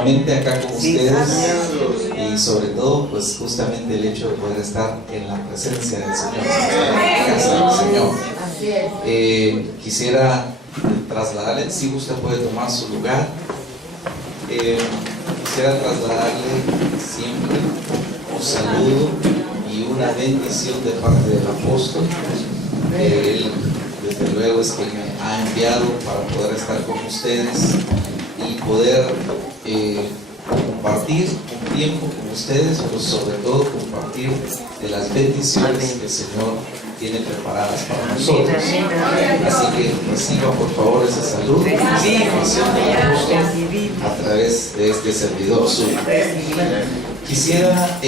nuevamente acá con ustedes, y sobre todo pues justamente el hecho de poder estar en la presencia del Señor, en la casa del Señor. Quisiera trasladarle, si usted puede tomar su lugar, quisiera trasladarle siempre un saludo y una bendición de parte del apóstol. Él desde luego es quien me ha enviado para poder estar con ustedes y poder compartir un tiempo con ustedes, pero sobre todo compartir de las bendiciones que el Señor tiene preparadas para nosotros. Así que reciba por favor ese saludo a través de este servidor suyo. Quisiera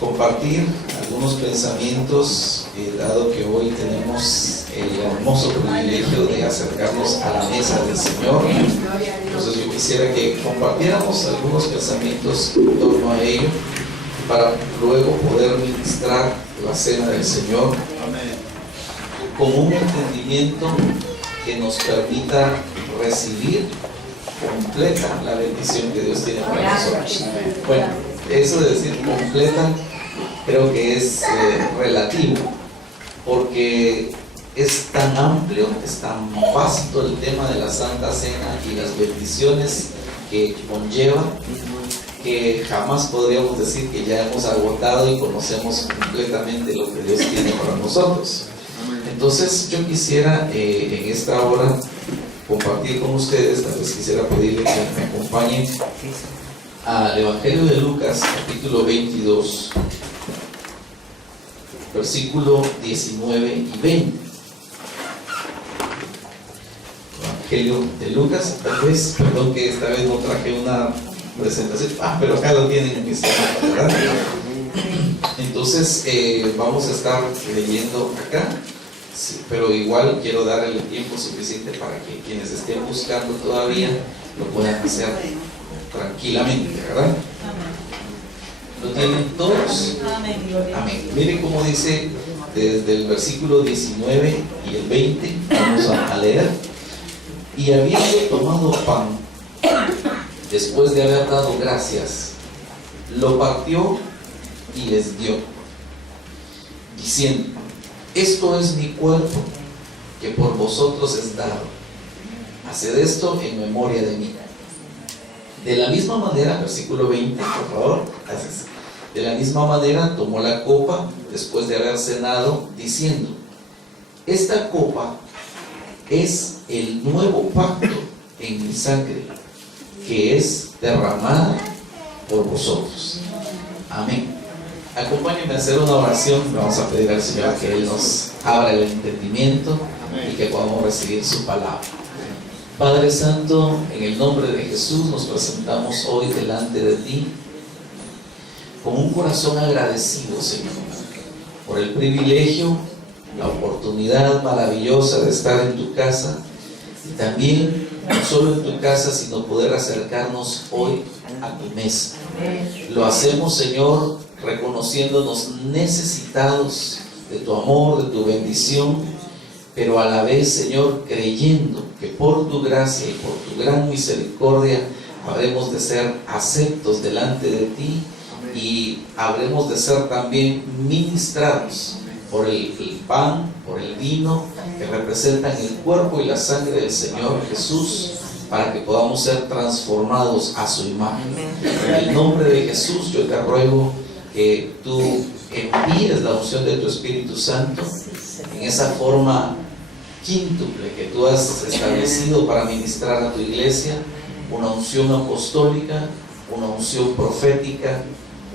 compartir algunos pensamientos, dado que hoy tenemos el hermoso privilegio de acercarnos a la mesa del Señor. Entonces yo quisiera que compartiéramos algunos pensamientos en torno a ello, para luego poder ministrar la cena del Señor con un entendimiento que nos permita recibir completa la bendición que Dios tiene para nosotros. Bueno, eso de decir completa creo que es relativo, porque es tan amplio, es tan vasto el tema de la Santa Cena y las bendiciones que conlleva, que jamás podríamos decir que ya hemos agotado y conocemos completamente lo que Dios tiene para nosotros. Entonces yo quisiera en esta hora compartir con ustedes, tal vez quisiera pedirle que me acompañen al Evangelio de Lucas, capítulo 22, versículo 19 y 20. Evangelio de Lucas, tal vez, perdón que esta vez no traje una presentación, pero acá lo tienen en mi sistema, ¿verdad? Entonces vamos a estar leyendo acá, sí, pero igual quiero darle el tiempo suficiente para que quienes estén buscando todavía lo puedan hacer tranquilamente, ¿verdad? ¿Lo tienen todos? Amén. Miren cómo dice desde el versículo 19 y el 20, vamos a leer. Y habiendo tomado pan, después de haber dado gracias, lo partió y les dio, diciendo: esto es mi cuerpo, que por vosotros es dado. Haced esto en memoria de mí. De la misma manera, versículo 20, por favor, gracias. De la misma manera tomó la copa después de haber cenado, diciendo: esta copa es el nuevo pacto en mi sangre, que es derramada por vosotros. Amén. Acompáñenme a hacer una oración. Vamos a pedir al Señor que Él nos abra el entendimiento y que podamos recibir su palabra. Padre Santo, en el nombre de Jesús nos presentamos hoy delante de ti con un corazón agradecido, Señor, por el privilegio, la oportunidad maravillosa de estar en tu casa, y también no solo en tu casa, sino poder acercarnos hoy a tu mesa. Lo hacemos, Señor, reconociéndonos necesitados de tu amor, de tu bendición, pero a la vez, Señor, creyendo que por tu gracia y por tu gran misericordia habremos de ser aceptos delante de ti, y habremos de ser también ministrados por el pan, por el vino, que representan el cuerpo y la sangre del Señor Jesús, para que podamos ser transformados a su imagen. En el nombre de Jesús yo te ruego que tú envíes la unción de tu Espíritu Santo en esa forma quíntuple que tú has establecido para ministrar a tu iglesia, una unción apostólica, una unción profética,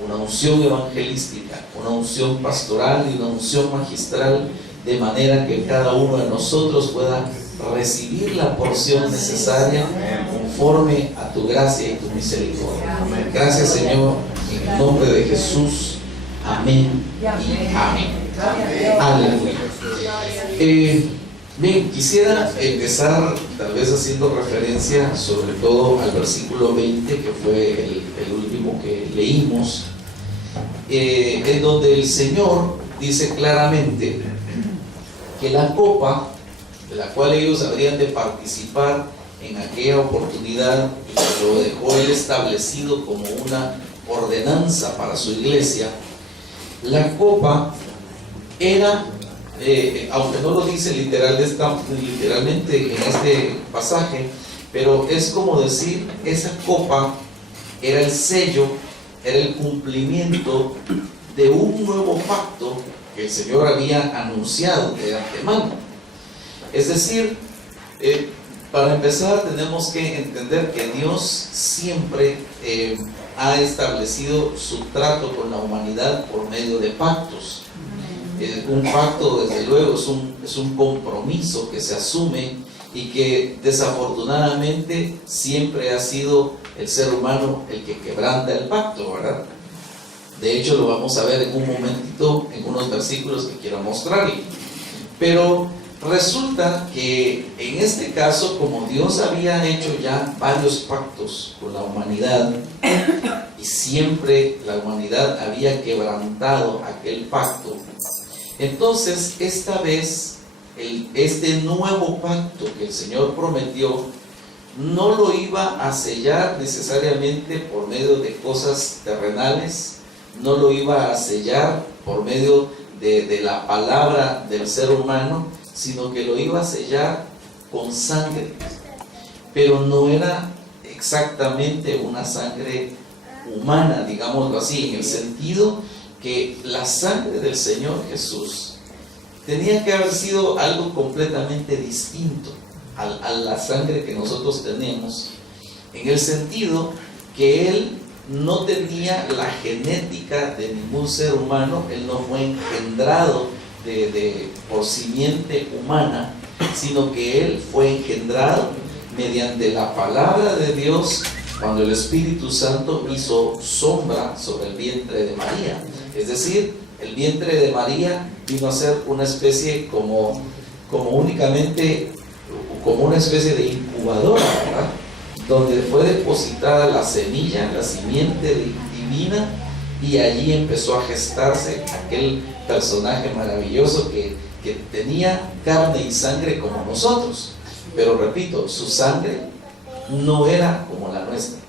una unción evangelística, una unción pastoral y una unción magistral, de manera que cada uno de nosotros pueda recibir la porción necesaria conforme a tu gracia y tu misericordia. Gracias, Señor, en el nombre de Jesús. Amén y amén. Aleluya. Bien, quisiera empezar tal vez haciendo referencia sobre todo al versículo 20, que fue el último que leímos, en donde el Señor dice claramente que la copa de la cual ellos habrían de participar en aquella oportunidad y que lo dejó él establecido como una ordenanza para su iglesia, la copa era, aunque no lo dice literalmente en este pasaje, pero es como decir, esa copa era el sello, era el cumplimiento de un nuevo pacto que el Señor había anunciado de antemano. Es decir, para empezar tenemos que entender que Dios siempre ha establecido su trato con la humanidad por medio de pactos. Un pacto, desde luego, es un compromiso que se asume y que desafortunadamente siempre ha sido el ser humano el que quebranta el pacto, ¿verdad? De hecho, lo vamos a ver en un momentito, en unos versículos que quiero mostrarle. Pero resulta que en este caso, como Dios había hecho ya varios pactos con la humanidad y siempre la humanidad había quebrantado aquel pacto, entonces esta vez este nuevo pacto que el Señor prometió no lo iba a sellar necesariamente por medio de cosas terrenales, no lo iba a sellar por medio de la palabra del ser humano, sino que lo iba a sellar con sangre. Pero no era exactamente una sangre humana, digámoslo así, en el sentido que la sangre del Señor Jesús tenía que haber sido algo completamente distinto a la sangre que nosotros tenemos, en el sentido que Él no tenía la genética de ningún ser humano. Él no fue engendrado por simiente humana, sino que Él fue engendrado mediante la palabra de Dios, cuando el Espíritu Santo hizo sombra sobre el vientre de María. Es decir, el vientre de María vino a ser una especie como una especie de incubadora, ¿verdad? Donde fue depositada la semilla, la simiente divina, y allí empezó a gestarse aquel personaje maravilloso que tenía carne y sangre como nosotros. Pero repito, su sangre no era como la nuestra.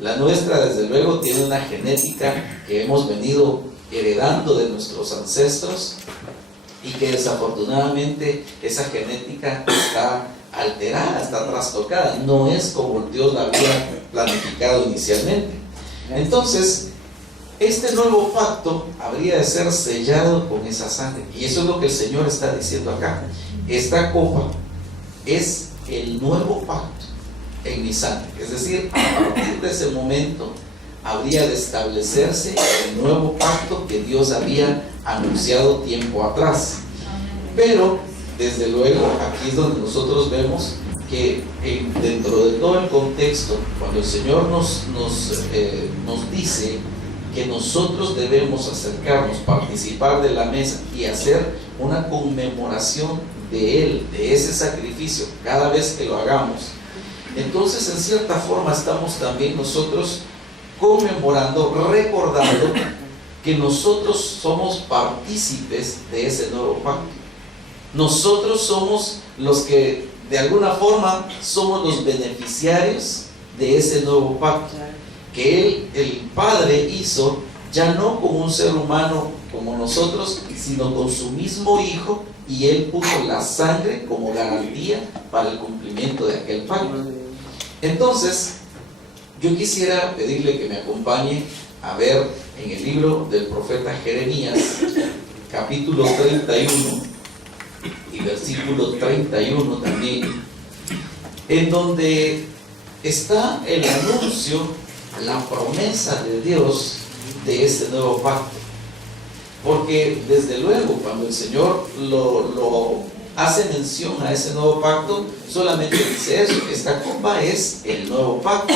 La nuestra, desde luego, tiene una genética que hemos venido heredando de nuestros ancestros y que desafortunadamente esa genética está alterada, está trastocada, no es como Dios la había planificado inicialmente. Entonces, este nuevo pacto habría de ser sellado con esa sangre, y eso es lo que el Señor está diciendo acá. Esta copa es el nuevo pacto en mi sangre, es decir, a partir de ese momento habría de establecerse el nuevo pacto que Dios había anunciado tiempo atrás. Pero desde luego aquí es donde nosotros vemos que dentro de todo el contexto, cuando el Señor nos dice que nosotros debemos acercarnos, participar de la mesa y hacer una conmemoración de Él, de ese sacrificio, cada vez que lo hagamos, entonces en cierta forma estamos también nosotros conmemorando, recordando que nosotros somos partícipes de ese nuevo pacto. Nosotros somos los que de alguna forma somos los beneficiarios de ese nuevo pacto que el Padre hizo, ya no con un ser humano como nosotros, sino con su mismo Hijo, y Él puso la sangre como garantía para el cumplimiento de aquel pacto. Entonces, yo quisiera pedirle que me acompañe a ver en el libro del profeta Jeremías, capítulo 31 y versículo 31 también, en donde está el anuncio, la promesa de Dios de este nuevo pacto. Porque desde luego cuando el Señor lo hace mención a ese nuevo pacto, solamente dice eso: esta copa es el nuevo pacto.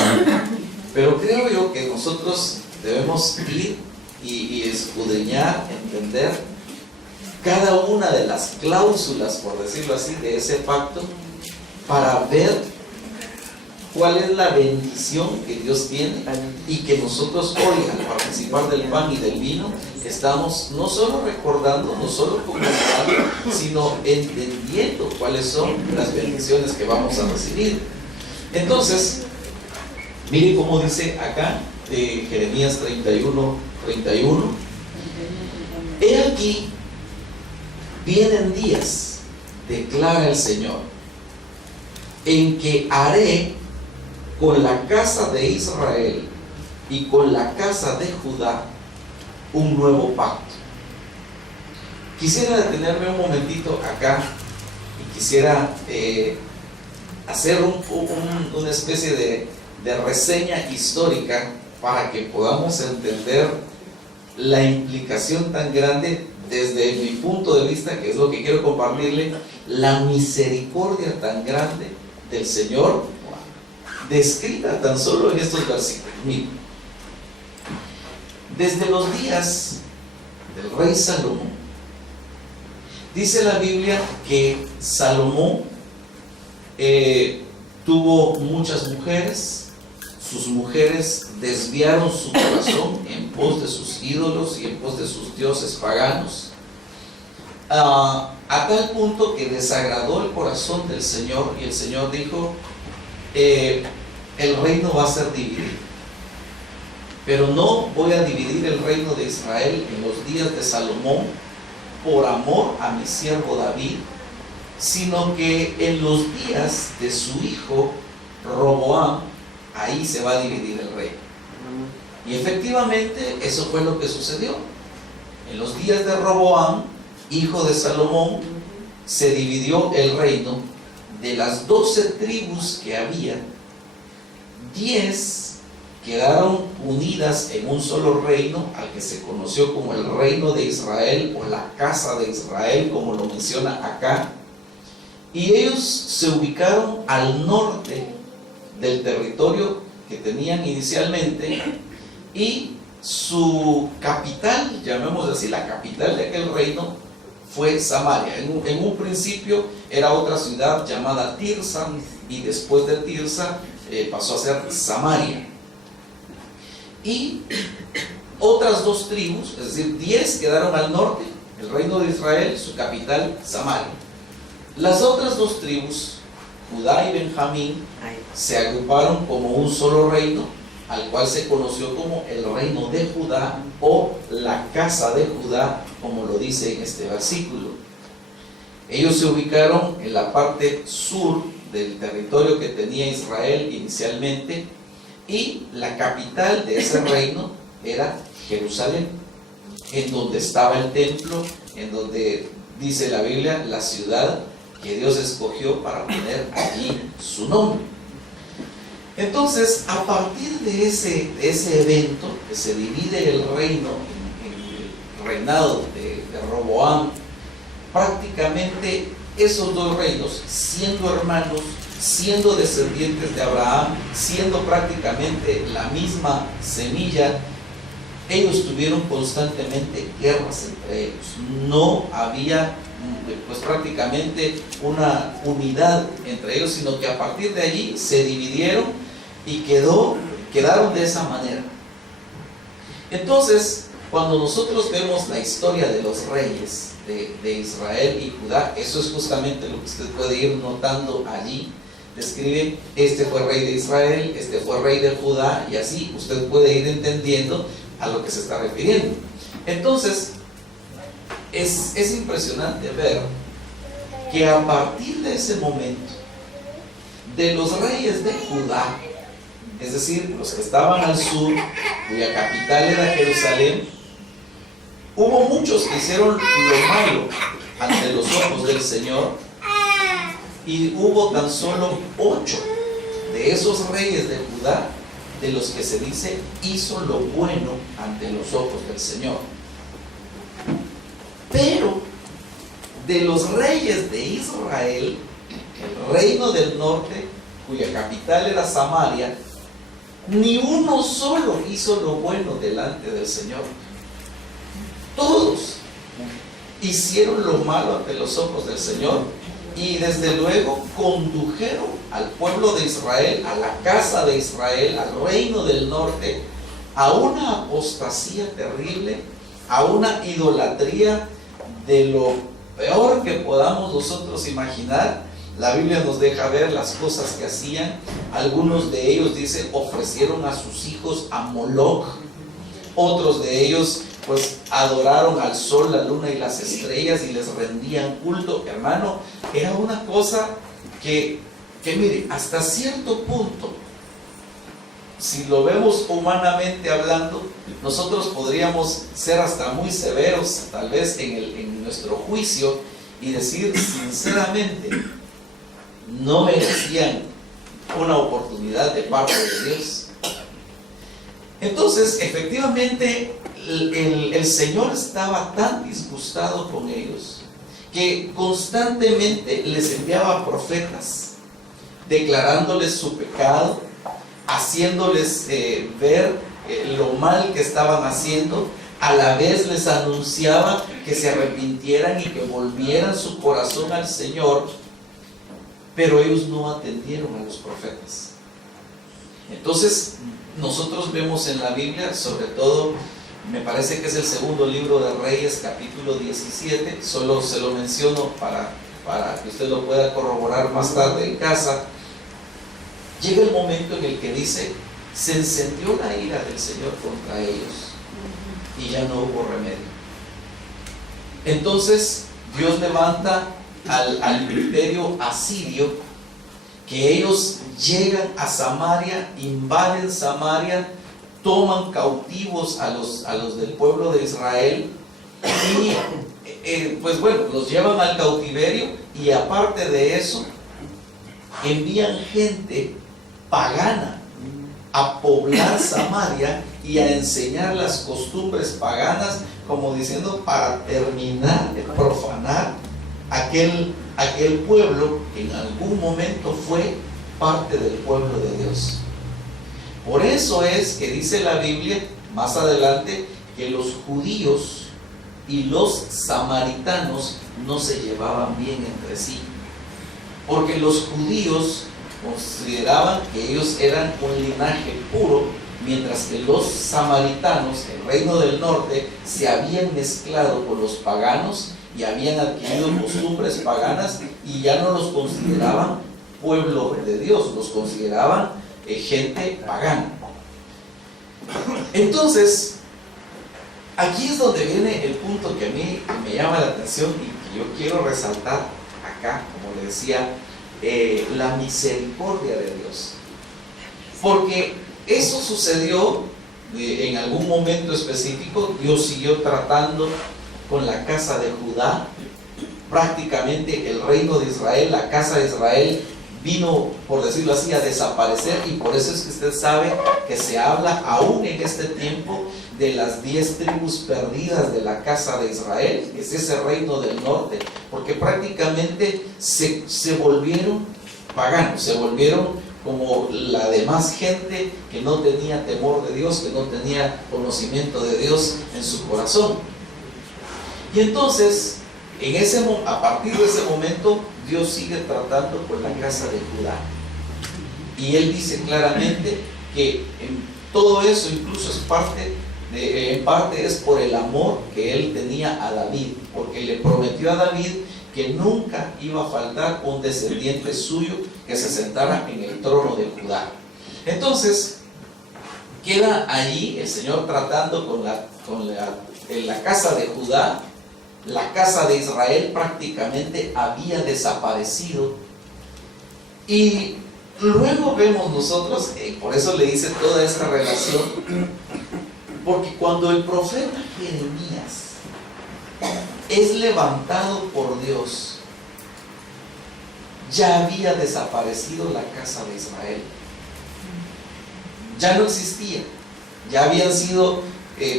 Pero creo yo que nosotros debemos ir y escudriñar, entender cada una de las cláusulas, por decirlo así, de ese pacto, para ver cuál es la bendición que Dios tiene, y que nosotros hoy, al participar del pan y del vino, estamos no solo recordando, no solo conmemorando, sino entendiendo cuáles son las bendiciones que vamos a recibir. Entonces, mire cómo dice acá, de Jeremías 31. He aquí, vienen días, declara el Señor, en que haré con la casa de Israel y con la casa de Judá un nuevo pacto. Quisiera detenerme un momentito acá y quisiera hacer una especie de reseña histórica para que podamos entender la implicación tan grande desde mi punto de vista, que es lo que quiero compartirle, la misericordia tan grande del Señor descrita tan solo en estos versículos. Miren, desde los días del rey Salomón, dice la Biblia que Salomón tuvo muchas mujeres. Sus mujeres desviaron su corazón en pos de sus ídolos y en pos de sus dioses paganos, a tal punto que desagradó el corazón del Señor, y el Señor dijo, el reino va a ser dividido, pero no voy a dividir el reino de Israel en los días de Salomón por amor a mi siervo David, sino que en los días de su hijo Roboam, ahí se va a dividir el reino. Y efectivamente eso fue lo que sucedió. En los días de Roboam, hijo de Salomón, se dividió el reino. De las 12 tribus que había, 10 quedaron unidas en un solo reino, al que se conoció como el reino de Israel, o la casa de Israel, como lo menciona acá. Y ellos se ubicaron al norte del territorio que tenían inicialmente, y su capital, llamémoslo así, la capital de aquel reino fue Samaria. En un principio era otra ciudad llamada Tirsa, y después de Tirsa pasó a ser Samaria. Y otras 2 tribus, es decir, 10 quedaron al norte, el reino de Israel, su capital Samaria. Las otras 2 tribus, Judá y Benjamín, se agruparon como un solo reino, al cual se conoció como el reino de Judá, o la casa de Judá, como lo dice en este versículo. Ellos se ubicaron en la parte sur del territorio que tenía Israel inicialmente, y la capital de ese reino era Jerusalén, en donde estaba el templo, en donde dice la Biblia, la ciudad que Dios escogió para poner allí su nombre. Entonces, a partir de ese evento, que se divide el reino en el reinado de Roboam, prácticamente esos 2 reinos, siendo hermanos, siendo descendientes de Abraham, siendo prácticamente la misma semilla, ellos tuvieron constantemente guerras entre ellos. No había pues prácticamente una unidad entre ellos, sino que a partir de allí se dividieron y quedaron de esa manera. Entonces, cuando nosotros vemos la historia de los reyes de Israel y Judá, eso es justamente lo que usted puede ir notando allí. Describe, este fue rey de Israel, este fue rey de Judá, y así usted puede ir entendiendo a lo que se está refiriendo. Entonces, es impresionante ver que a partir de ese momento, de los reyes de Judá, es decir, los que estaban al sur, cuya capital era Jerusalén, hubo muchos que hicieron lo malo ante los ojos del Señor, y hubo tan solo 8 de esos reyes de Judá, de los que se dice hizo lo bueno ante los ojos del Señor. Pero de los reyes de Israel, el reino del norte, cuya capital era Samaria, ni uno solo hizo lo bueno delante del Señor. Todos hicieron lo malo ante los ojos del Señor, y desde luego condujeron al pueblo de Israel, a la casa de Israel, al reino del norte, a una apostasía terrible, a una idolatría de lo peor que podamos nosotros imaginar, La Biblia nos deja ver las cosas que hacían. Algunos de ellos, dice, ofrecieron a sus hijos a Moloch. Otros de ellos, pues, adoraron al sol, la luna y las estrellas y les rendían culto. Hermano, era una cosa que mire, hasta cierto punto, si lo vemos humanamente hablando, nosotros podríamos ser hasta muy severos, tal vez en nuestro juicio, y decir sinceramente, no merecían una oportunidad de parte de Dios. Entonces, efectivamente, el Señor estaba tan disgustado con ellos que constantemente les enviaba profetas declarándoles su pecado, haciéndoles ver lo mal que estaban haciendo. A la vez les anunciaba que se arrepintieran y que volvieran su corazón al Señor, pero ellos no atendieron a los profetas. Entonces nosotros vemos en la Biblia, sobre todo, me parece que es el segundo libro de Reyes, capítulo 17, solo se lo menciono para que usted lo pueda corroborar más tarde en casa. Llega el momento en el que dice, se encendió la ira del Señor contra ellos y ya no hubo remedio. Entonces Dios levanta al imperio asirio, que ellos llegan a Samaria, invaden Samaria, toman cautivos a los del pueblo de Israel y pues bueno, los llevan al cautiverio, y aparte de eso envían gente pagana a poblar Samaria y a enseñar las costumbres paganas, como diciendo, para terminar de profanar aquel pueblo que en algún momento fue parte del pueblo de Dios. Por eso es que dice la Biblia más adelante que los judíos y los samaritanos no se llevaban bien entre sí, porque los judíos consideraban que ellos eran un linaje puro, mientras que los samaritanos, el reino del norte, se habían mezclado con los paganos y habían adquirido costumbres paganas, y ya no los consideraban pueblo de Dios, los consideraban gente pagana. Entonces, aquí es donde viene el punto que a mí me llama la atención y que yo quiero resaltar acá, como le decía, la misericordia de Dios. Porque eso sucedió en algún momento específico. Dios siguió tratando con la casa de Judá. Prácticamente el reino de Israel, la casa de Israel, vino, por decirlo así, a desaparecer, y por eso es que usted sabe que se habla aún en este tiempo de las 10 tribus perdidas de la casa de Israel, que es ese reino del norte, porque prácticamente se volvieron paganos, se volvieron como la demás gente que no tenía temor de Dios, que no tenía conocimiento de Dios en su corazón. Y entonces, a partir de ese momento, Dios sigue tratando con la casa de Judá. Y Él dice claramente que en todo eso incluso en parte es por el amor que Él tenía a David, porque le prometió a David que nunca iba a faltar un descendiente suyo que se sentara en el trono de Judá. Entonces, queda allí el Señor tratando con la casa de Judá. La casa de Israel prácticamente había desaparecido. Y luego vemos nosotros, por eso le hice toda esta relación, porque cuando el profeta Jeremías es levantado por Dios, ya había desaparecido la casa de Israel. Ya no existía, ya habían sido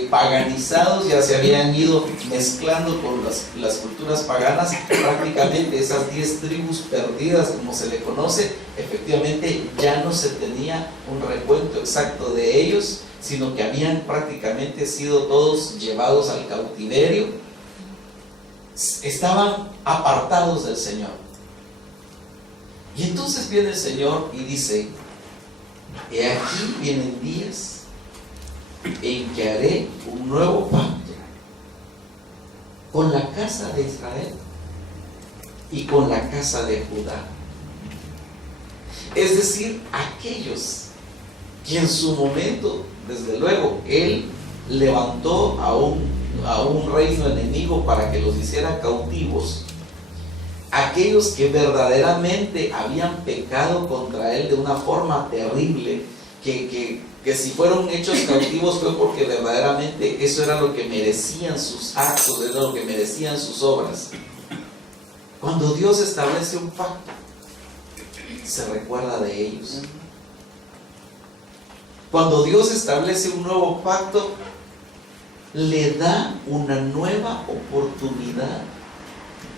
paganizados, ya se habían ido mezclando con las culturas paganas. Prácticamente esas 10 tribus perdidas, como se le conoce, efectivamente ya no se tenía un recuento exacto de ellos, sino que habían prácticamente sido todos llevados al cautiverio. Estaban apartados del Señor. Y entonces viene el Señor y dice: he aquí vienen días en que haré un nuevo pacto con la casa de Israel y con la casa de Judá. Es decir, aquellos que en su momento, desde luego, Él levantó a un reino enemigo para que los hiciera cautivos. Aquellos que verdaderamente habían pecado contra Él de una forma terrible, que si fueron hechos cautivos fue porque verdaderamente eso era lo que merecían sus actos, era lo que merecían sus obras. Cuando Dios establece un pacto, se recuerda de ellos. Cuando Dios establece un nuevo pacto, le da una nueva oportunidad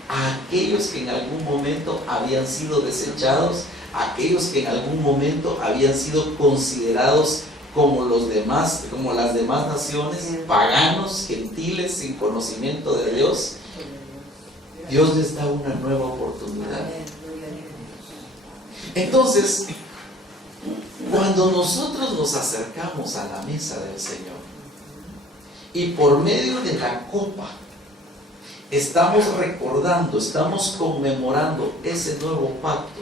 a aquellos que en algún momento habían sido desechados, a aquellos que en algún momento habían sido considerados como los demás, como las demás naciones, paganos, gentiles, sin conocimiento de Dios. Dios les da una nueva oportunidad. Entonces, cuando nosotros nos acercamos a la mesa del Señor y por medio de la copa estamos recordando, estamos conmemorando ese nuevo pacto,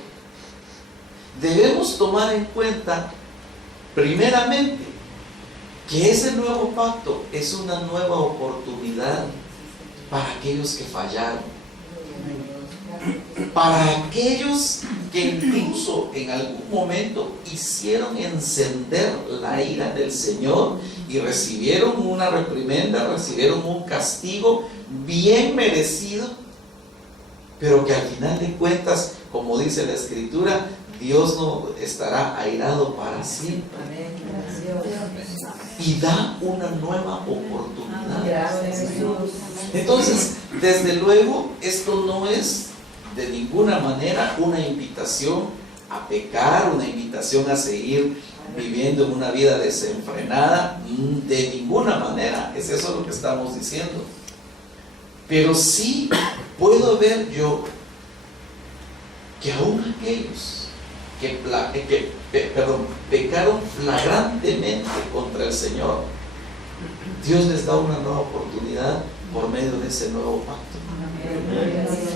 debemos tomar en cuenta primeramente que ese nuevo pacto es una nueva oportunidad para aquellos que fallaron, para aquellos que incluso en algún momento hicieron encender la ira del Señor y recibieron una reprimenda, recibieron un castigo bien merecido, pero que al final de cuentas, como dice la Escritura, Dios no estará airado para siempre y da una nueva oportunidad. Entonces, desde luego, esto no es de ninguna manera una invitación a pecar, una invitación a seguir viviendo en una vida desenfrenada, de ninguna manera, es eso lo que estamos diciendo. Pero sí puedo ver yo que aún aquellos que pecaron flagrantemente contra el Señor, Dios les da una nueva oportunidad por medio de ese nuevo pacto.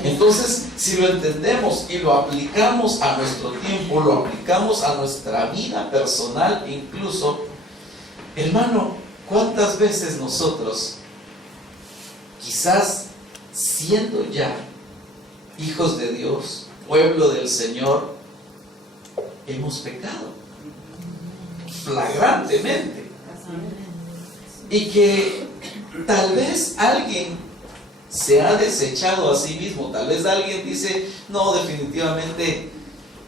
Entonces, si lo entendemos y lo aplicamos a nuestro tiempo, lo aplicamos a nuestra vida personal incluso, hermano, ¿cuántas veces nosotros, quizás siendo ya hijos de Dios, pueblo del Señor, hemos pecado flagrantemente? Y que tal vez alguien se ha desechado a sí mismo, tal vez alguien dice, no, definitivamente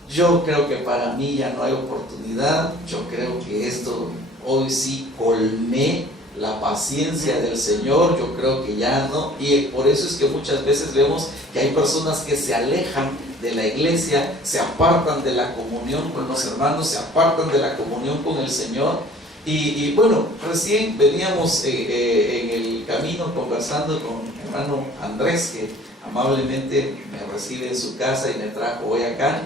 yo creo que para mí ya no hay oportunidad, yo creo que esto hoy sí colmé la paciencia del Señor, yo creo que ya no. Y por eso es que muchas veces vemos que hay personas que se alejan de la iglesia, se apartan de la comunión con los hermanos, se apartan de la comunión con el Señor. Y bueno, recién veníamos en el camino conversando con mi hermano Andrés, que amablemente me recibe en su casa y me trajo hoy acá.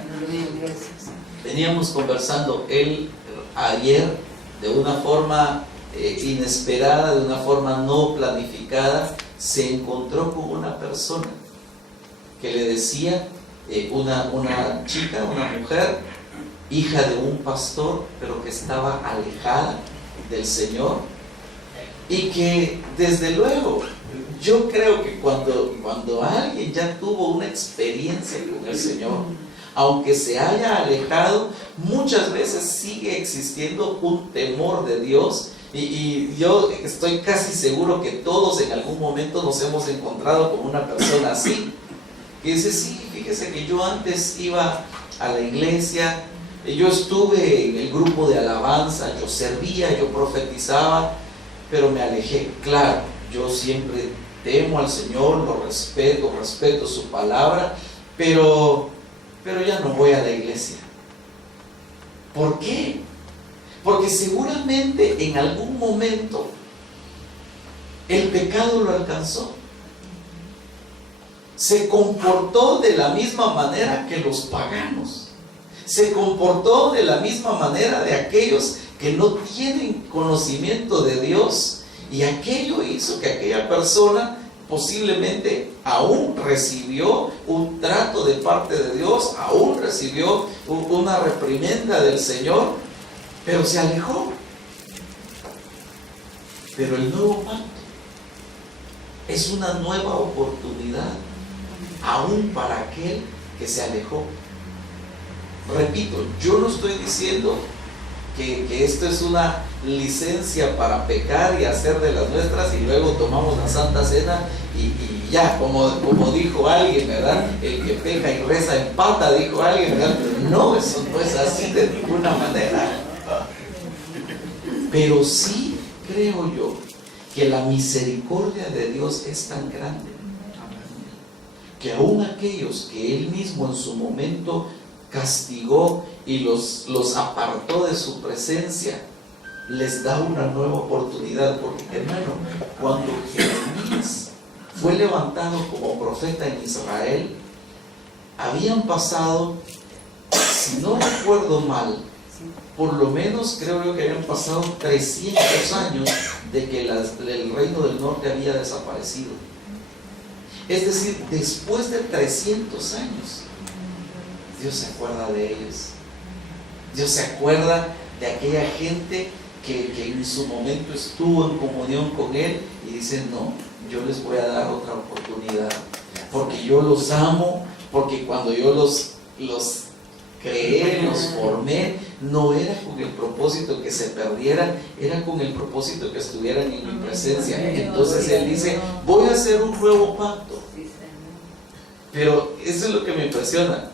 Veníamos conversando, él ayer de una forma inesperada, de una forma no planificada, se encontró con una persona que le decía, una chica, una mujer, hija de un pastor, pero que estaba alejada del Señor, y que desde luego yo creo que cuando alguien ya tuvo una experiencia con el Señor, aunque se haya alejado, muchas veces sigue existiendo un temor de Dios. Y yo estoy casi seguro que todos en algún momento nos hemos encontrado con una persona así, que dice, sí, fíjese que yo antes iba a la iglesia, yo estuve en el grupo de alabanza, yo servía, yo profetizaba, pero me alejé. Claro, yo siempre temo al Señor, lo respeto su palabra, pero ya no voy a la iglesia. ¿Por qué? Porque seguramente en algún momento el pecado lo alcanzó. Se comportó de la misma manera que los paganos. Se comportó de la misma manera de aquellos que no tienen conocimiento de Dios. Y aquello hizo que aquella persona posiblemente aún recibió un trato de parte de Dios, aún recibió una reprimenda del Señor, pero se alejó. Pero el nuevo pacto es una nueva oportunidad aún para aquel que se alejó. Repito, yo no estoy diciendo que esto es una licencia para pecar y hacer de las nuestras y luego tomamos la Santa Cena y ya, como dijo alguien, ¿verdad? El que peca y reza empata, dijo alguien, ¿verdad? No, eso no es así de ninguna manera. Pero sí creo yo que la misericordia de Dios es tan grande que aún aquellos que Él mismo en su momento castigó y los apartó de su presencia, les da una nueva oportunidad. Porque, hermano, cuando Jeremías fue levantado como profeta en Israel, habían pasado, si no recuerdo mal, por lo menos creo yo que habían pasado 300 años de que el reino del norte había desaparecido. Es decir, después de 300 años, Dios se acuerda de ellos. Dios se acuerda de aquella gente que en su momento estuvo en comunión con Él y dice: no, yo les voy a dar otra oportunidad, porque yo los amo, porque cuando yo los creé, los formé, no era con el propósito que se perdieran, era con el propósito que estuvieran en mi presencia. Entonces Él dice: voy a hacer un nuevo pacto. Pero eso es lo que me impresiona.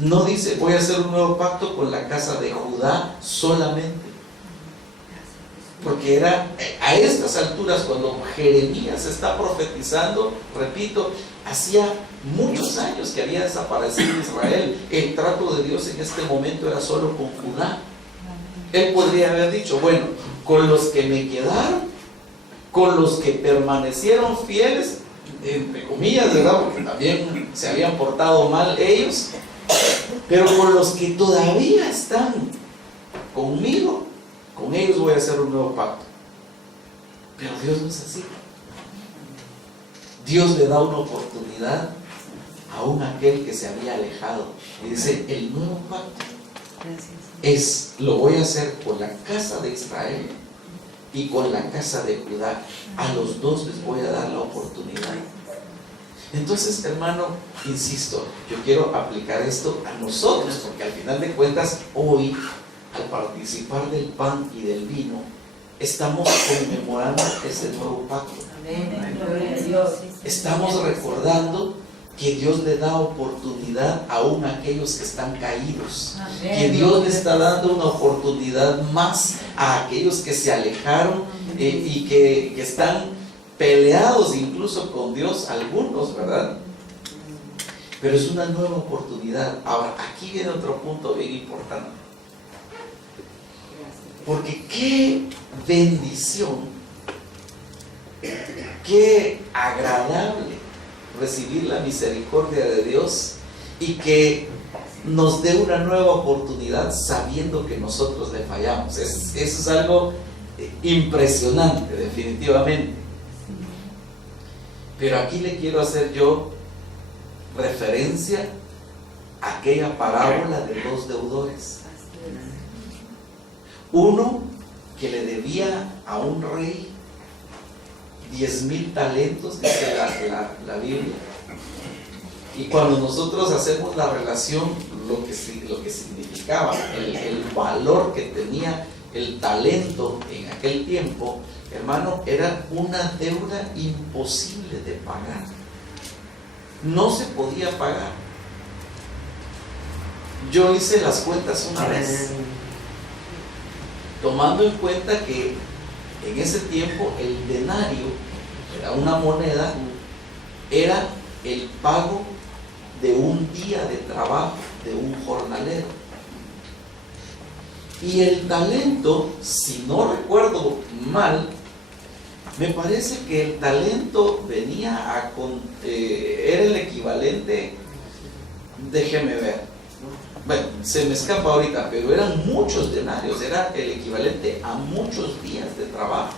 No dice: voy a hacer un nuevo pacto con la casa de Judá solamente. Porque era a estas alturas, cuando Jeremías está profetizando, repito, hacía muchos años que había desaparecido Israel. El trato de Dios en este momento era solo con Judá. Él podría haber dicho: bueno, con los que me quedaron, con los que permanecieron fieles, entre comillas, ¿verdad? Porque también se habían portado mal ellos, pero con los que todavía están conmigo, con ellos voy a hacer un nuevo pacto. Pero Dios no es así. Dios le da una oportunidad aún a aquel que se había alejado. Y dice: el nuevo pacto lo voy a hacer con la casa de Israel y con la casa de Judá. A los dos les voy a dar la oportunidad. Entonces, hermano, insisto, yo quiero aplicar esto a nosotros, porque al final de cuentas, hoy, al participar del pan y del vino, estamos conmemorando ese nuevo pacto. Estamos recordando que Dios le da oportunidad aún a aquellos que están caídos, que Dios le está dando una oportunidad más a aquellos que se alejaron y que están peleados incluso con Dios, algunos, ¿verdad? Pero es una nueva oportunidad. Ahora, aquí viene otro punto bien importante, porque qué bendición, qué agradable recibir la misericordia de Dios y que nos dé una nueva oportunidad sabiendo que nosotros le fallamos. Eso es algo impresionante, definitivamente. Pero aquí le quiero hacer yo referencia a aquella parábola de dos deudores. Uno que le debía a un rey 10,000 talentos, dice la Biblia. Y cuando nosotros hacemos la relación, lo que significaba, el valor que tenía el talento en aquel tiempo, hermano, era una deuda imposible de pagar. No se podía pagar. Yo hice las cuentas una vez, tomando en cuenta que en ese tiempo el denario, era una moneda, era el pago de un día de trabajo de un jornalero. Y el talento, si no recuerdo mal, me parece que el talento venía era el equivalente, déjeme ver, bueno, se me escapa ahorita, pero eran muchos denarios, era el equivalente a muchos días de trabajo.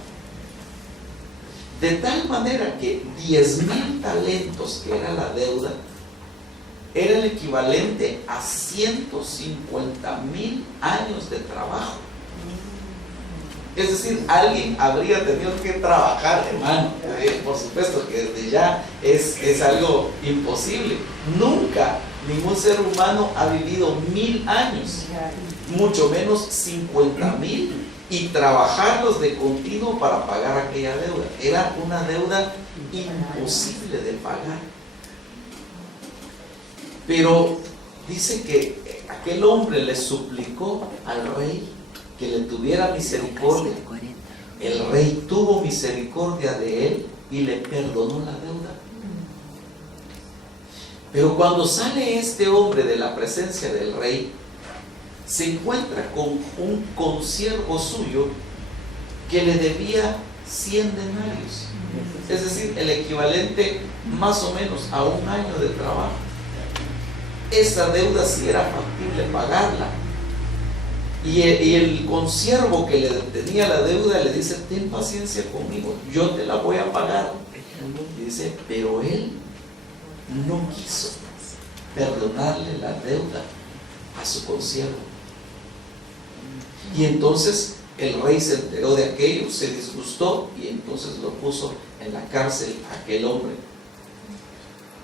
De tal manera que 10,000 talentos, que era la deuda, era el equivalente a 150,000 años de trabajo. Es decir, alguien habría tenido que trabajar, hermano. Por supuesto que desde ya es algo imposible. Nunca ningún ser humano ha vivido 1,000 años, mucho menos 50,000, y trabajarlos de continuo para pagar aquella deuda. Era una deuda imposible de pagar. Pero dice que aquel hombre le suplicó al rey que le tuviera misericordia. El rey tuvo misericordia de él y le perdonó la deuda. Pero cuando sale este hombre de la presencia del rey, se encuentra con un consiervo suyo que le debía 100 denarios, es decir, el equivalente más o menos a un año de trabajo. Esa deuda sí era factible pagarla. Y el consiervo que le tenía la deuda le dice: ten paciencia conmigo, yo te la voy a pagar. Y dice, pero él no quiso perdonarle la deuda a su consiervo. Y entonces el rey se enteró de aquello, se disgustó y entonces lo puso en la cárcel a aquel hombre.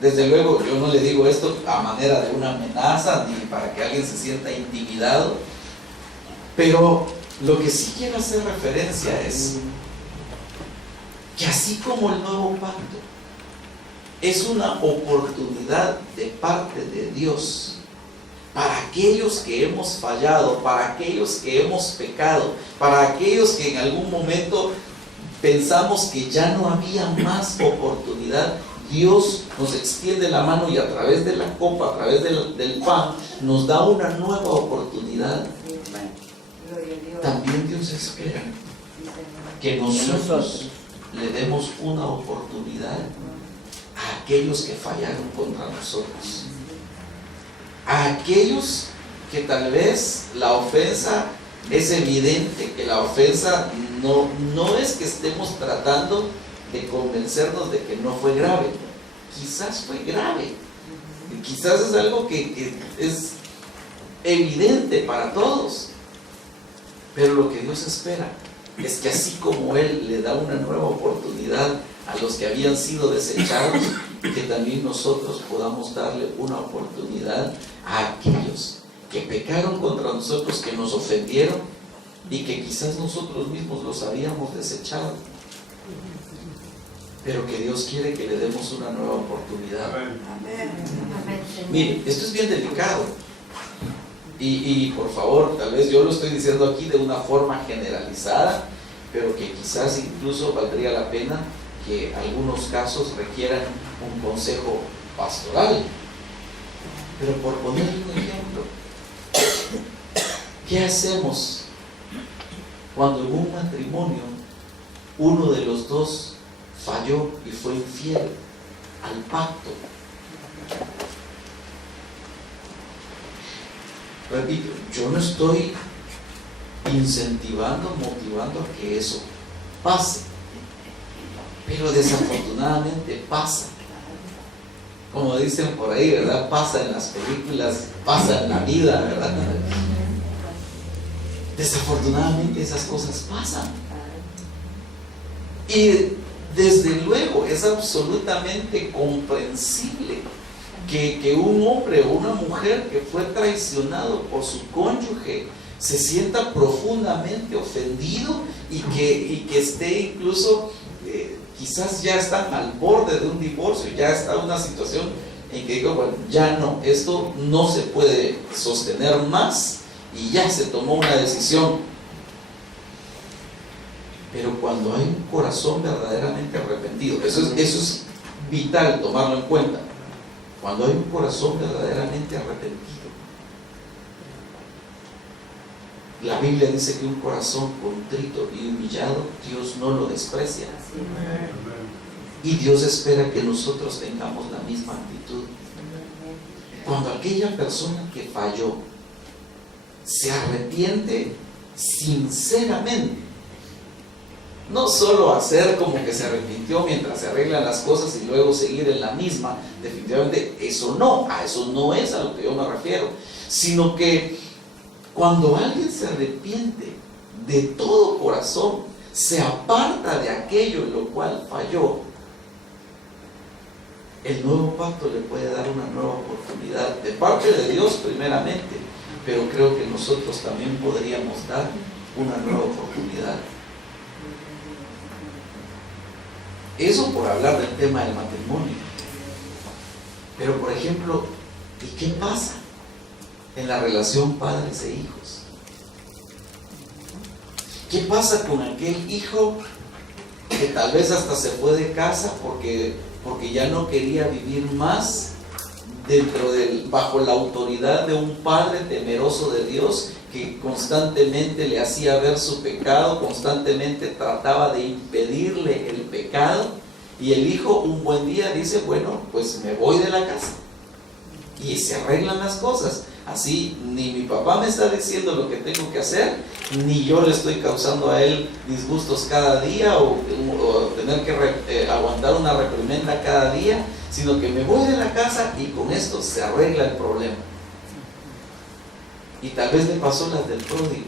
Desde luego yo no le digo esto a manera de una amenaza ni para que alguien se sienta intimidado, pero lo que sí quiero hacer referencia es que así como el nuevo pacto es una oportunidad de parte de Dios para aquellos que hemos fallado, para aquellos que hemos pecado, para aquellos que en algún momento pensamos que ya no había más oportunidad, Dios nos extiende la mano y a través de la copa, a través del pan, nos da una nueva oportunidad. También Dios espera que nosotros le demos una oportunidad a aquellos que fallaron contra nosotros, a aquellos que tal vez la ofensa es evidente, que la ofensa no es que estemos tratando de convencernos de que no fue grave. Quizás fue grave, quizás es algo que es evidente para todos, pero lo que Dios espera es que así como Él le da una nueva oportunidad a los que habían sido desechados, que también nosotros podamos darle una oportunidad a aquellos que pecaron contra nosotros, que nos ofendieron y que quizás nosotros mismos los habíamos desechado, pero que Dios quiere que le demos una nueva oportunidad. Mire, esto es bien delicado y por favor, tal vez yo lo estoy diciendo aquí de una forma generalizada, pero que quizás incluso valdría la pena que algunos casos requieran un consejo pastoral. Pero por poner un ejemplo, ¿qué hacemos cuando en un matrimonio uno de los dos falló y fue infiel al pacto? Repito, yo no estoy incentivando, motivando a que eso pase, pero desafortunadamente pasa. Como dicen por ahí, ¿verdad? Pasa en las películas, pasa en la vida, ¿verdad? Desafortunadamente esas cosas pasan. Y desde luego es absolutamente comprensible que un hombre o una mujer que fue traicionado por su cónyuge se sienta profundamente ofendido y que esté incluso, quizás ya están al borde de un divorcio, ya está en una situación en que digo, bueno, ya no, esto no se puede sostener más y ya se tomó una decisión. Pero cuando hay un corazón verdaderamente arrepentido, eso es vital tomarlo en cuenta. Cuando hay un corazón verdaderamente arrepentido, la Biblia dice que un corazón contrito y humillado, Dios no lo desprecia. Y Dios espera que nosotros tengamos la misma actitud. Cuando aquella persona que falló se arrepiente sinceramente, No solo hacer como que se arrepintió mientras se arreglan las cosas y luego seguir en la misma. Definitivamente eso no, a eso no es a lo que yo me refiero. Sino que cuando alguien se arrepiente de todo corazón, se aparta de aquello en lo cual falló, el nuevo pacto le puede dar una nueva oportunidad de parte de Dios primeramente, pero creo que nosotros también podríamos dar una nueva oportunidad. Eso por hablar del tema del matrimonio. Pero por ejemplo, ¿y qué pasa en la relación padres e hijos? ¿Qué pasa con aquel hijo que tal vez hasta se fue de casa porque ya no quería vivir más bajo la autoridad de un padre temeroso de Dios, que constantemente le hacía ver su pecado, constantemente trataba de impedirle el pecado, y el hijo un buen día dice, bueno, pues me voy de la casa, y se arreglan las cosas? Así ni mi papá me está diciendo lo que tengo que hacer, ni yo le estoy causando a él disgustos cada día o tener que aguantar una reprimenda cada día, sino que me voy de la casa y con esto se arregla el problema. Y tal vez le pasó las del pródigo.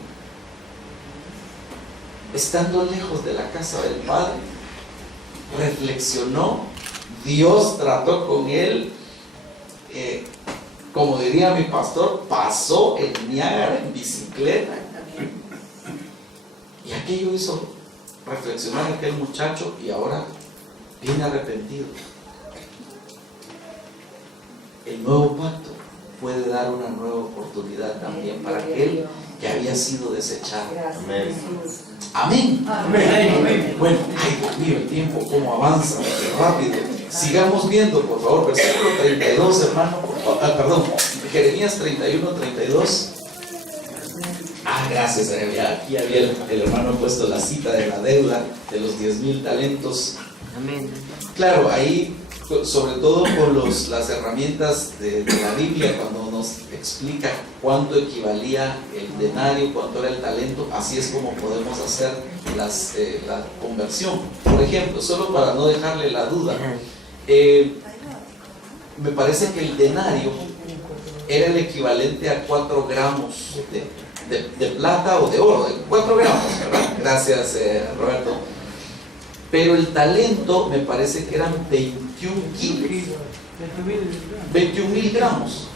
Estando lejos de la casa del padre, reflexionó, Dios trató con él, como diría mi pastor, pasó el Niágara en bicicleta. Y aquello hizo reflexionar a aquel muchacho, y ahora viene arrepentido. El nuevo pacto puede dar una nueva oportunidad también para aquel que había sido desechado. Amén. Amén. Bueno, ay Dios mío, el tiempo cómo avanza, qué rápido. Sigamos viendo, por favor, versículo 32, hermano. Perdón, Jeremías 31, 32. Gracias. Aquí había el hermano puesto la cita de la deuda de los 10,000 talentos. Amén. Claro, ahí, sobre todo con las herramientas de la Biblia, cuando nos explica cuánto equivalía el denario, cuánto era el talento, así es como podemos hacer la conversión. Por ejemplo, solo para no dejarle la duda, me parece que el denario era el equivalente a 4 gramos de plata o de oro, de 4 gramos, ¿verdad? Gracias, Roberto. Pero el talento me parece que eran 21 mil gramos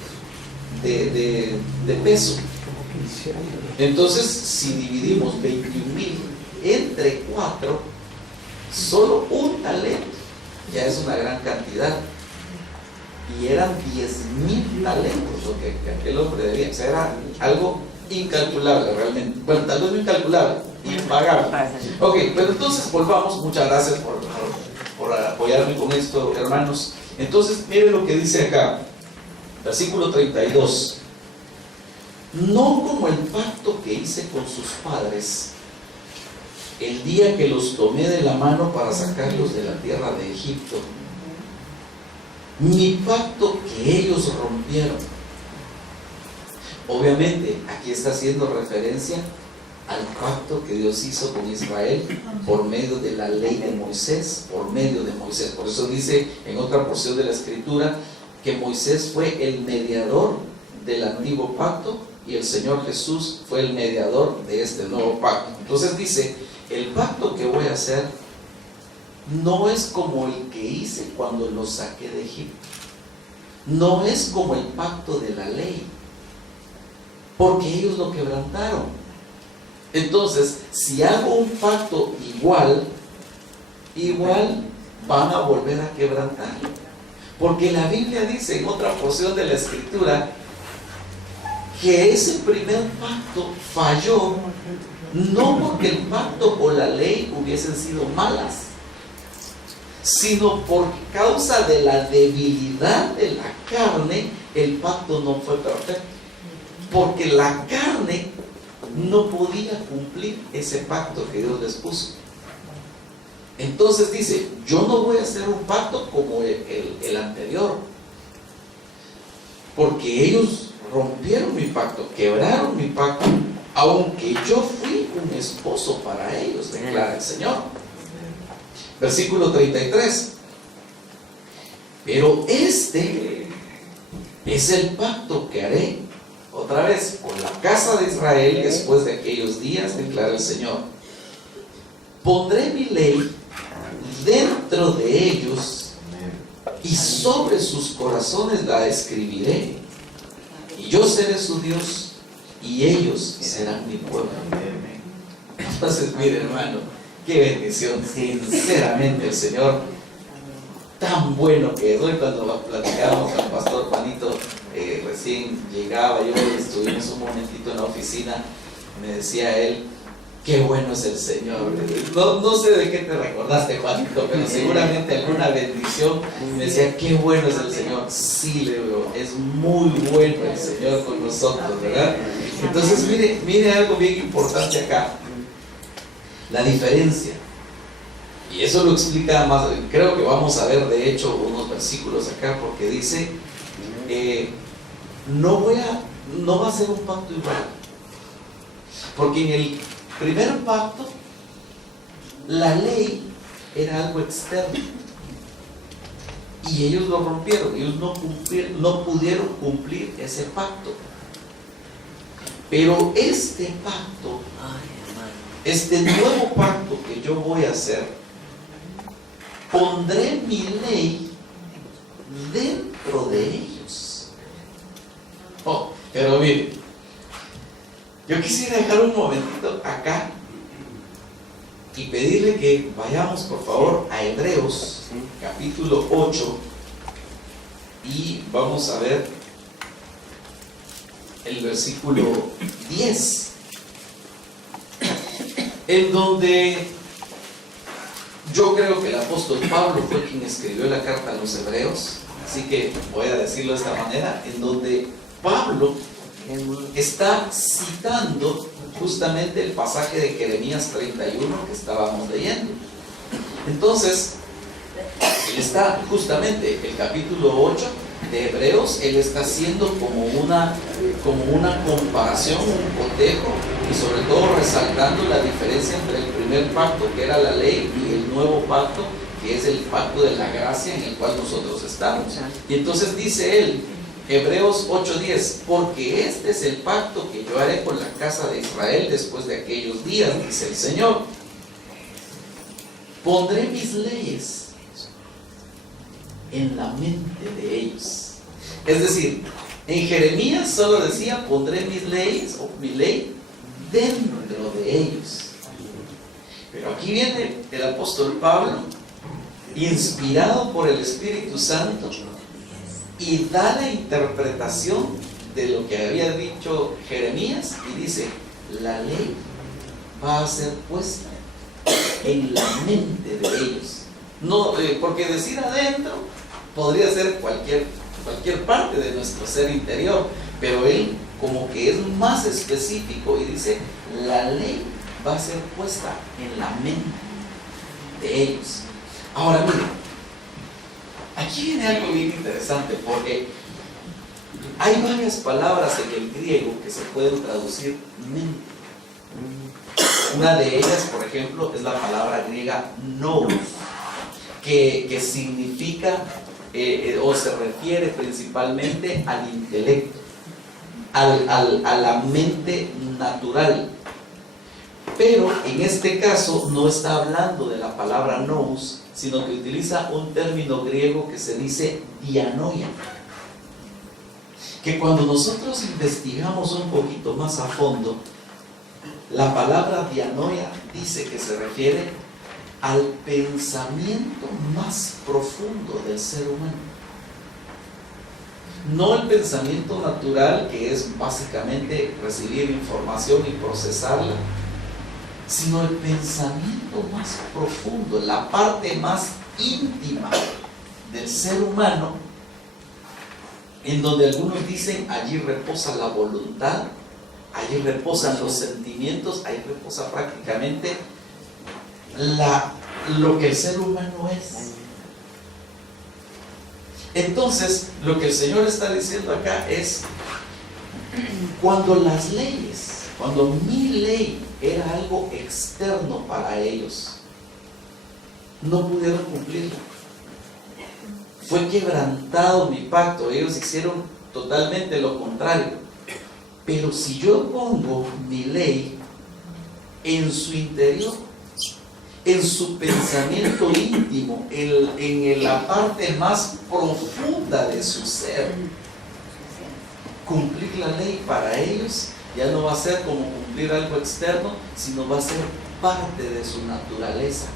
de peso. Entonces, si dividimos 21,000 entre 4, solo un talento ya es una gran cantidad. Y eran 10,000 talentos lo que aquel hombre debía. O sea, era algo incalculable realmente. Bueno, tal vez no incalculable, impagable. Ok, pero entonces volvamos. Muchas gracias por apoyarme con esto, hermanos. Entonces, mire lo que dice acá, versículo 32. No como el pacto que hice con sus padres el día que los tomé de la mano para sacarlos de la tierra de Egipto, mi pacto que ellos rompieron. Obviamente aquí está haciendo referencia al pacto que Dios hizo con Israel por medio de la ley de Moisés, por medio de Moisés. Por eso dice en otra porción de la escritura que Moisés fue el mediador del antiguo pacto y el Señor Jesús fue el mediador de este nuevo pacto. Entonces dice, el pacto que voy a hacer no es como el que hice cuando los saqué de Egipto. No es como el pacto de la ley, porque ellos lo quebrantaron. Entonces, si hago un pacto igual van a volver a quebrantarlo. Porque la Biblia dice en otra porción de la escritura que ese primer pacto falló, no porque el pacto o la ley hubiesen sido malas, sino por causa de la debilidad de la carne, el pacto no fue perfecto. Porque la carne no podía cumplir ese pacto que Dios les puso. Entonces dice, yo no voy a hacer un pacto como el anterior, porque ellos rompieron mi pacto, quebraron mi pacto, aunque yo fui un esposo para ellos, declara el Señor. Versículo 33. Pero este es el pacto que haré otra vez con la casa de Israel después de aquellos días, declara el Señor. Pondré mi ley dentro de ellos y sobre sus corazones la escribiré. Y yo seré su Dios y ellos serán mi pueblo. Entonces, mire, hermano, qué bendición. Sinceramente, el Señor tan bueno que es. Hoy cuando platicábamos con el pastor Juanito, recién llegaba yo y estuvimos un momentito en la oficina, me decía él, qué bueno es el Señor. No sé de qué te recordaste, Juanito, pero seguramente alguna bendición. Me decía, qué bueno es el Señor. Sí, le digo, es muy bueno el Señor con nosotros, ¿verdad? Entonces, mire algo bien importante acá, la diferencia. Y eso lo explica más, creo que vamos a ver de hecho unos versículos acá, porque dice, no va a ser un pacto igual. Porque en el primer pacto, la ley era algo externo. Y ellos lo rompieron, ellos no pudieron cumplir ese pacto. Pero este pacto, este nuevo pacto que yo voy a hacer, pondré mi ley dentro de ellos. Pero miren, yo quisiera dejar un momentito acá y pedirle que vayamos por favor a Hebreos capítulo 8 y vamos a ver el versículo 10, en donde yo creo que el apóstol Pablo fue quien escribió la carta a los hebreos, así que voy a decirlo de esta manera, en donde Pablo está citando justamente el pasaje de Jeremías 31 que estábamos leyendo. Entonces, él está justamente el capítulo 8 de Hebreos, él está haciendo como una comparación, un cotejo, y sobre todo resaltando la diferencia entre el primer pacto, que era la ley, y el nuevo pacto, que es el pacto de la gracia en el cual nosotros estamos. Y entonces dice él, Hebreos 8:10, porque este es el pacto que yo haré con la casa de Israel después de aquellos días, dice el Señor. Pondré mis leyes en la mente de ellos. Es decir, en Jeremías solo decía, pondré mis leyes, o mi ley, dentro de ellos. Pero aquí viene el apóstol Pablo, inspirado por el Espíritu Santo, y da la interpretación de lo que había dicho Jeremías, y dice, la ley va a ser puesta en la mente de ellos. No, porque decir adentro podría ser cualquier parte de nuestro ser interior, pero él como que es más específico y dice, la ley va a ser puesta en la mente de ellos. Ahora miren, aquí viene algo bien interesante, porque hay varias palabras en el griego que se pueden traducir mente. Una de ellas, por ejemplo, es la palabra griega nous, que significa o se refiere principalmente al intelecto, a la mente natural. Pero en este caso no está hablando de la palabra nous, sino que utiliza un término griego que se dice dianoia, que cuando nosotros investigamos un poquito más a fondo, la palabra dianoia dice que se refiere al pensamiento más profundo del ser humano. No el pensamiento natural, que es básicamente recibir información y procesarla, sino el pensamiento más profundo, la parte más íntima del ser humano, en donde algunos dicen, allí reposa la voluntad, allí reposan los sentimientos, ahí reposa prácticamente lo que el ser humano es. Entonces, lo que el Señor está diciendo acá es, cuando las leyes, cuando mi ley era algo externo para ellos, no pudieron cumplirla. Fue quebrantado mi pacto, ellos hicieron totalmente lo contrario. Pero si yo pongo mi ley en su interior, en su pensamiento íntimo, en la parte más profunda de su ser, cumplir la ley para ellos ya no va a ser como cumplir algo externo, sino va a ser parte de su naturaleza.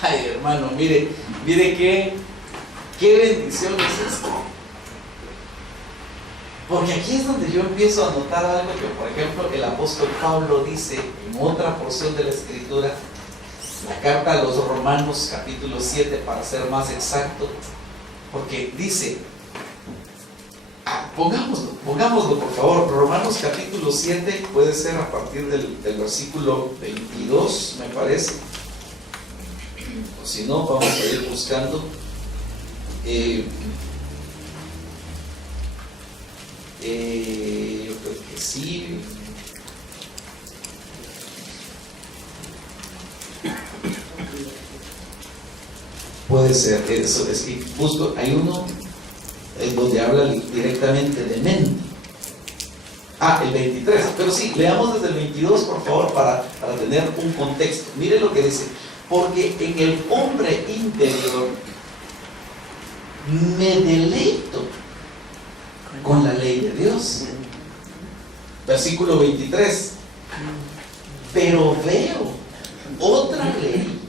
Ay, hermano, mire qué bendición es esto. Porque aquí es donde yo empiezo a notar algo que, por ejemplo, el apóstol Pablo dice en otra porción de la Escritura, la carta a los Romanos, capítulo 7, para ser más exacto, porque dice, pongámoslo por favor, Romanos capítulo 7, puede ser a partir del versículo 22, me parece, o si no, vamos a ir buscando. Yo creo que sí. Puede ser, eso es que busco, hay uno donde habla directamente de mente. El 23, pero sí, leamos desde el 22 por favor para tener un contexto. Mire lo que dice: porque en el hombre interior me deleito con la ley de Dios. Versículo 23. Pero veo otra ley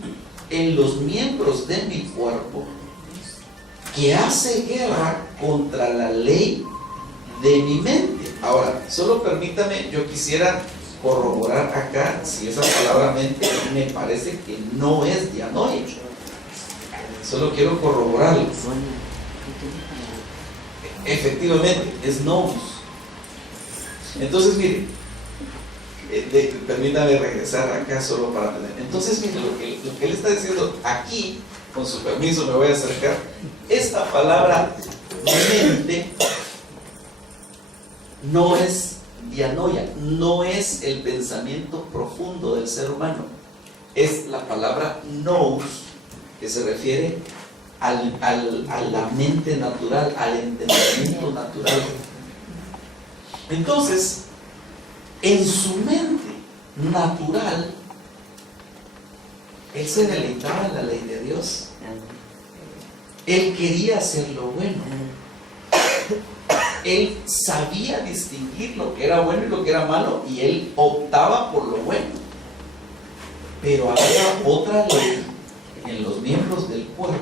en los miembros de mi cuerpo que hace guerra contra la ley de mi mente. Ahora, solo permítame, yo quisiera corroborar acá si esa palabra mente me parece que no es dianoia. Solo quiero corroborarlo. Efectivamente, es nous. Entonces, mire, permítame regresar acá solo para tener. Entonces, mire, lo que él está diciendo aquí, con su permiso me voy a acercar. Esta palabra mente no es dianoia, no es el pensamiento profundo del ser humano. Es la palabra nous, que se refiere a la mente natural, al entendimiento natural. Entonces, en su mente natural, él se deleitaba en la ley de Dios. Él quería hacer lo bueno. Él sabía distinguir lo que era bueno y lo que era malo, y él optaba por lo bueno. Pero había otra ley en los miembros del cuerpo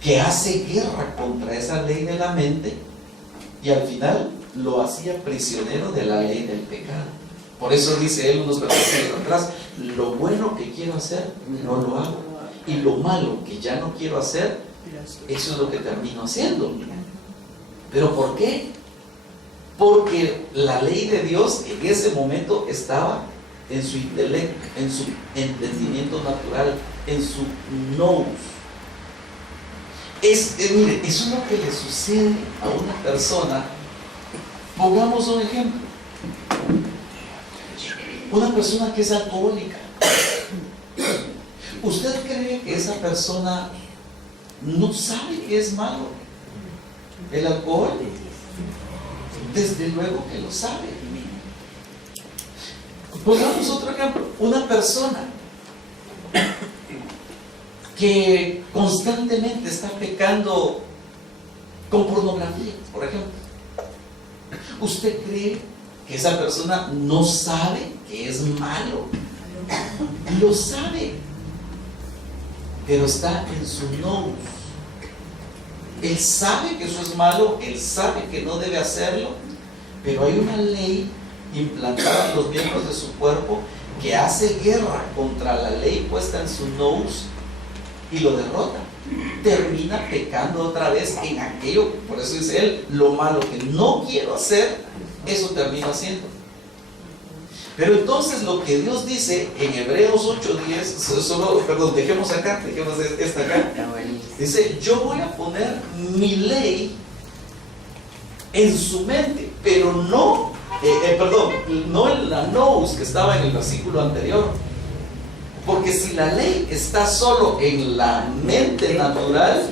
que hace guerra contra esa ley de la mente, y al final lo hacía prisionero de la ley del pecado. Por eso dice él unos versículos atrás: lo bueno que quiero hacer no lo hago, y lo malo que ya no quiero hacer, eso es lo que termino haciendo. ¿Pero por qué? Porque la ley de Dios en ese momento estaba en su intelecto, en su entendimiento natural, en su nous. Mire, eso es lo que le sucede a una persona. Pongamos un ejemplo. Una persona que es alcohólica. ¿Usted cree que esa persona no sabe que es malo el alcohol? Desde luego que lo sabe. Pongamos otro ejemplo. Una persona que constantemente está pecando con pornografía, por ejemplo. ¿Usted cree que esa persona no sabe que es malo? Lo sabe, pero está en su nous. Él sabe que eso es malo, él sabe que no debe hacerlo, pero hay una ley implantada en los miembros de su cuerpo que hace guerra contra la ley puesta en su nous y lo derrota. Termina pecando otra vez en aquello. Por eso dice él: lo malo que no quiero hacer, eso termino haciendo. Pero entonces lo que Dios dice en Hebreos 8:10, dejemos esta acá. Dice: yo voy a poner mi ley en su mente, pero no en la nous que estaba en el versículo anterior. Porque si la ley está solo en la mente natural,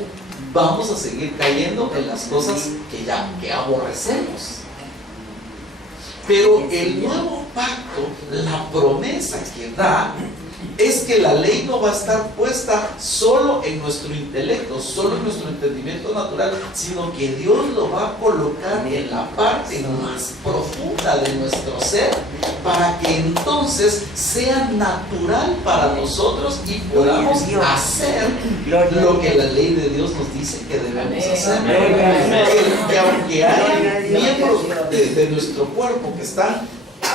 vamos a seguir cayendo en las cosas que aborrecemos. Pero el nuevo pacto, la promesa que da, es que la ley no va a estar puesta solo en nuestro intelecto, solo en nuestro entendimiento natural, sino que Dios lo va a colocar en la parte más profunda de nuestro ser, para que entonces sea natural para nosotros y podamos hacer lo que la ley de Dios nos dice que debemos hacer. Que aunque hay miembros de nuestro cuerpo que están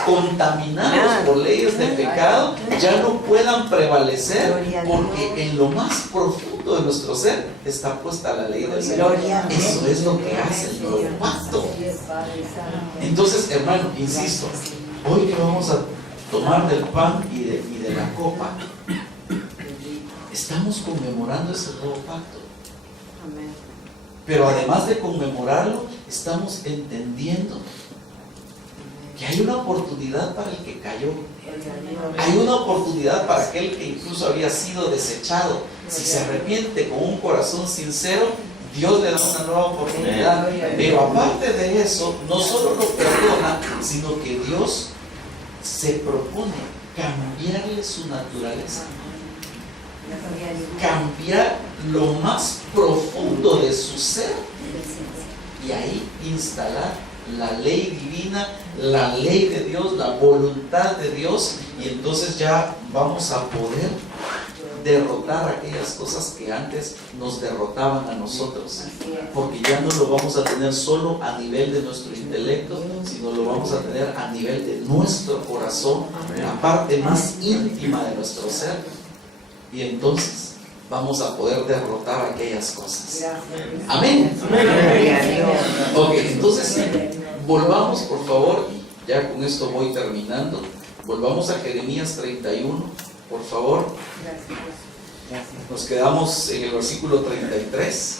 contaminados por leyes de pecado, ya no puedan prevalecer, porque en lo más profundo de nuestro ser está puesta la ley del Señor. Eso es lo que hace el nuevo pacto. Entonces, hermano, insisto, hoy que vamos a tomar del pan y de la copa, estamos conmemorando ese nuevo pacto. Pero además de conmemorarlo, estamos entendiendo que hay una oportunidad para el que cayó. Hay una oportunidad para aquel que incluso había sido desechado. Si se arrepiente con un corazón sincero, Dios le da una nueva oportunidad. Pero aparte de eso, no solo lo perdona, sino que Dios se propone cambiarle su naturaleza, cambiar lo más profundo de su ser, y ahí instalar la ley divina, la ley de Dios, la voluntad de Dios, y entonces ya vamos a poder derrotar aquellas cosas que antes nos derrotaban a nosotros, porque ya no lo vamos a tener solo a nivel de nuestro intelecto, sino lo vamos a tener a nivel de nuestro corazón, la parte más íntima de nuestro ser, y entonces vamos a poder derrotar aquellas cosas. Amén. Ok, entonces volvamos por favor, y ya con esto voy terminando. Volvamos a Jeremías 31, por favor. Nos quedamos en el versículo 33.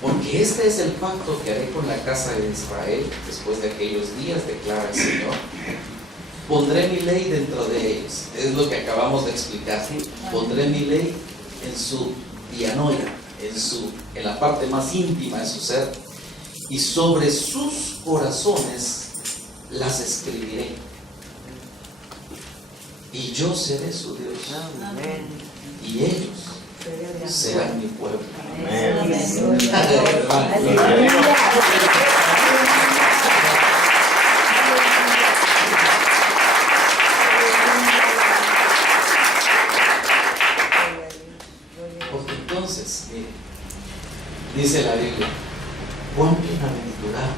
Porque este es el pacto que haré con la casa de Israel después de aquellos días, declara el Señor. Pondré mi ley dentro de ellos. Es lo que acabamos de explicar. Pondré mi ley en su dianoia, en la parte más íntima de su ser, y sobre sus corazones las escribiré. Y yo seré su Dios. Y ellos serán mi pueblo. Porque entonces, mire, dice la Biblia, cuán bienaventurado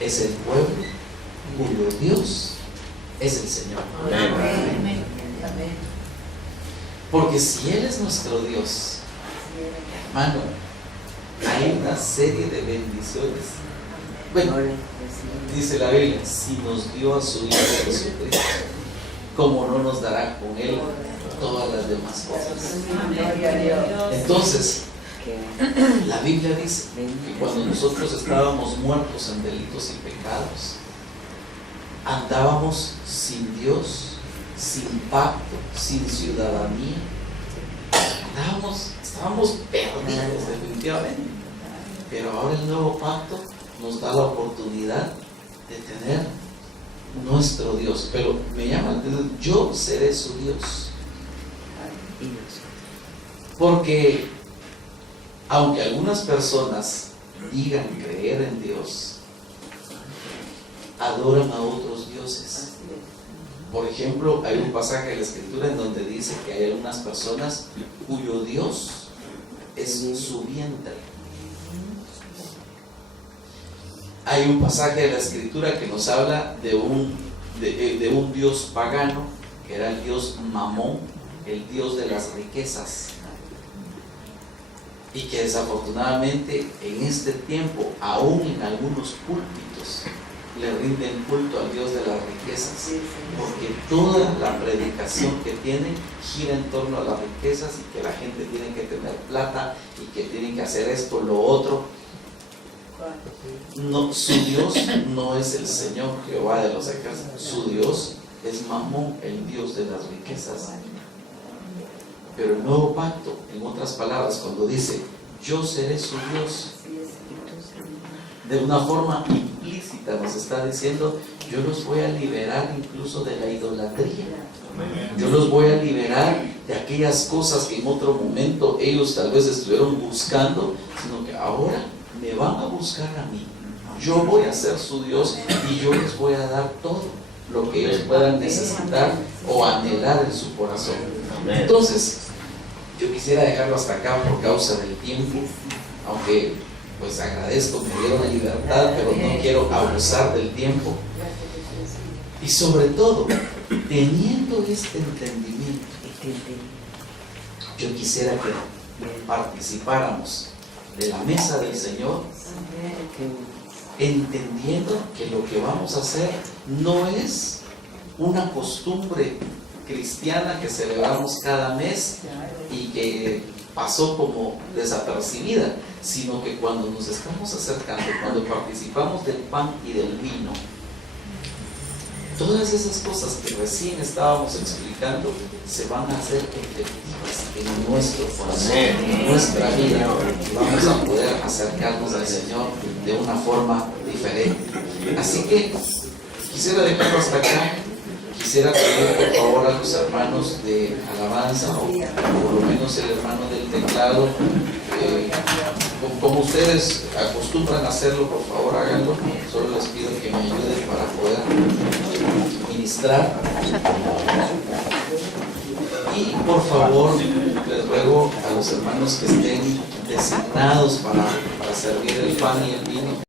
es el pueblo cuyo Dios es el Señor. Amén. Porque si Él es nuestro Dios, hermano, hay una serie de bendiciones. Bueno, dice la Biblia, si nos dio a su Hijo Jesucristo, ¿cómo no nos dará con Él todas las demás cosas? Entonces, la Biblia dice que cuando nosotros estábamos muertos en delitos y pecados, andábamos sin Dios, sin pacto, sin ciudadanía. Estábamos perdidos definitivamente. Pero ahora el nuevo pacto nos da la oportunidad de tener nuestro Dios. Pero me llama la atención, yo seré su Dios. Porque aunque algunas personas digan creer en Dios, adoran a otros dioses. Por ejemplo, hay un pasaje de la Escritura en donde dice que hay algunas personas cuyo Dios es su vientre. Hay un pasaje de la Escritura que nos habla de un dios pagano, que era el dios Mamón, el dios de las riquezas, y que desafortunadamente en este tiempo, aún en algunos púlpitos, le rinden culto al Dios de las riquezas, porque toda la predicación que tienen gira en torno a las riquezas, y que la gente tiene que tener plata y que tienen que hacer esto, lo otro. No, su Dios no es el Señor Jehová de los ejércitos. Su Dios es Mamón, el dios de las riquezas. Pero el nuevo pacto, en otras palabras, cuando dice yo seré su Dios, de una forma implícita nos está diciendo yo los voy a liberar incluso de la idolatría. Yo los voy a liberar de aquellas cosas que en otro momento ellos tal vez estuvieron buscando, sino que ahora me van a buscar a mí. Yo voy a ser su Dios y yo les voy a dar todo lo que ellos puedan necesitar o anhelar en su corazón. Entonces, yo quisiera dejarlo hasta acá por causa del tiempo, aunque pues agradezco, me dieron la libertad, pero no quiero abusar del tiempo. Y sobre todo, teniendo este entendimiento, yo quisiera que participáramos de la mesa del Señor, entendiendo que lo que vamos a hacer no es una costumbre cristiana que celebramos cada mes y que pasó como desapercibida, sino que cuando nos estamos acercando, cuando participamos del pan y del vino, todas esas cosas que recién estábamos explicando se van a hacer efectivas en nuestro corazón, en nuestra vida. Vamos a poder acercarnos al Señor de una forma diferente. Así que quisiera dejarlo hasta acá. Quisiera pedir por favor a los hermanos de alabanza, o por lo menos el hermano del teclado, como ustedes acostumbran a hacerlo, por favor háganlo. Solo les pido que me ayuden para poder ministrar. Y por favor les ruego a los hermanos que estén designados para servir el pan y el vino.